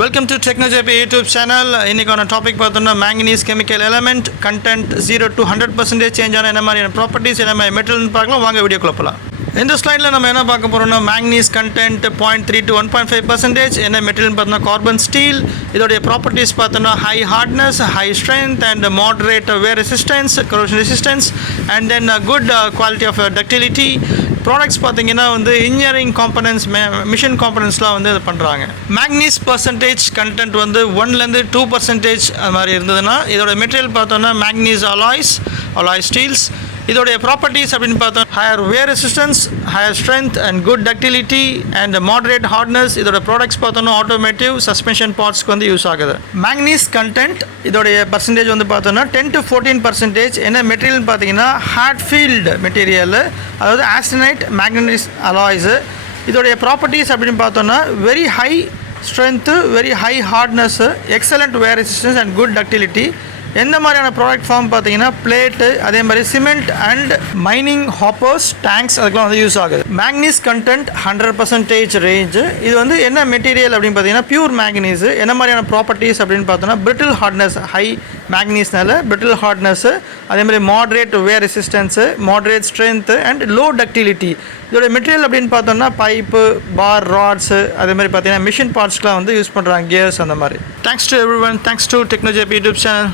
Welcome to TechnoJP YouTube channel. இன்னைக்கான topic பார்த்தோம்னா manganese chemical element content 0 to 100% change ஆன என்ன மாதிரியான ப்ராப்பர்ட்டிஸ் என்ன மாதிரி மெட்டீரியல்னு பார்க்கலாம். வாங்க வீடியோக்குள்ள போகலாம். இந்த ஸ்லைடில் நம்ம என்ன பார்க்க போகிறோம்னா manganese content 0.3 to 1.5% என்ன மெட்டீரியல் பார்த்தோம்னா கார்பன் ஸ்டீல். இதோடைய ப்ராப்பர்ட்டிஸ் பார்த்தோம்னா high hardness, high strength and moderate wear resistance, corrosion resistance and then good quality of ductility. Products பார்த்தீங்கன்னா வந்து இன்ஜினியரிங் காம்பனன்ட்ஸ் மிஷின் காம்பனன்ட்ஸ்லாம் வந்து இது பண்ணுறாங்க. மேக்னீஸ் பர்சன்டேஜ் கண்டென்ட் வந்து 1லேருந்து 2% அது மாதிரி இருந்ததுன்னா இதோட மெட்டீரியல் பார்த்தோன்னா மேக்னீஸ் அலாய் ஸ்டீல்ஸ். இதோடைய ப்ராப்பர்ட்டிஸ் அப்படின்னு பார்த்தோம் higher wear resistance, higher strength and good ductility and moderate hardness. இதோட ப்ராடக்ட்ஸ் பார்த்தோன்னா ஆட்டோமேட்டிவ் சஸ்பென்ஷன் பார்ட்ஸ்க்கு வந்து யூஸ் ஆகுது. மேக்னீஸ் கண்டென்ட் இதோடைய பர்சன்டேஜ் வந்து பார்த்தோன்னா 10 to 14%. என்ன மெட்டீரியல் பார்த்தீங்கன்னா ஹார்ட்ஃபீல்டு மெட்டீரியல், அதாவது ஆஸ்டனைட் மேக்னீஸ் அலாய்ஸு. இதோடைய ப்ராப்பர்ட்டிஸ் அப்படின்னு பார்த்தோன்னா very high strength, very high hardness, excellent wear resistance and good ductility. எந்த மாதிரியான ப்ராடக்ட் ஃபார்ம் பார்த்தீங்கன்னா பிளேட்டு, அதே மாதிரி cement and mining hoppers, tanks அதுக்கெலாம் வந்து யூஸ் ஆகுது. Manganese content 100% range. இது வந்து என்ன மெட்டீரியல் அப்படின்னு பார்த்தீங்கன்னா பியூர் மேக்னீஸு. என்ன மாதிரியான ப்ராப்பர்ட்டிஸ் அப்படின்னு பார்த்தோன்னா பிரிட்டில் ஹார்ட்னஸ், ஹை மேக்னீஸ்னால பிரிட்டில் ஹார்ட்னஸ்ஸு, அதே மாதிரி moderate wear resistance, moderate strength and low ductility. இதோட மெட்டீரியல் அப்படின்னு பார்த்தோம்னா பைப்பு, பார், ராட்ஸு, அதே மாதிரி பார்த்தீங்கன்னா மிஷின் பார்ட்ஸ்க்குலாம் வந்து யூஸ் பண்ணுறாங்க, கியர்ஸ் அந்த மாதிரி. Thanks to every one, thanks to TechnoJP YouTube channel.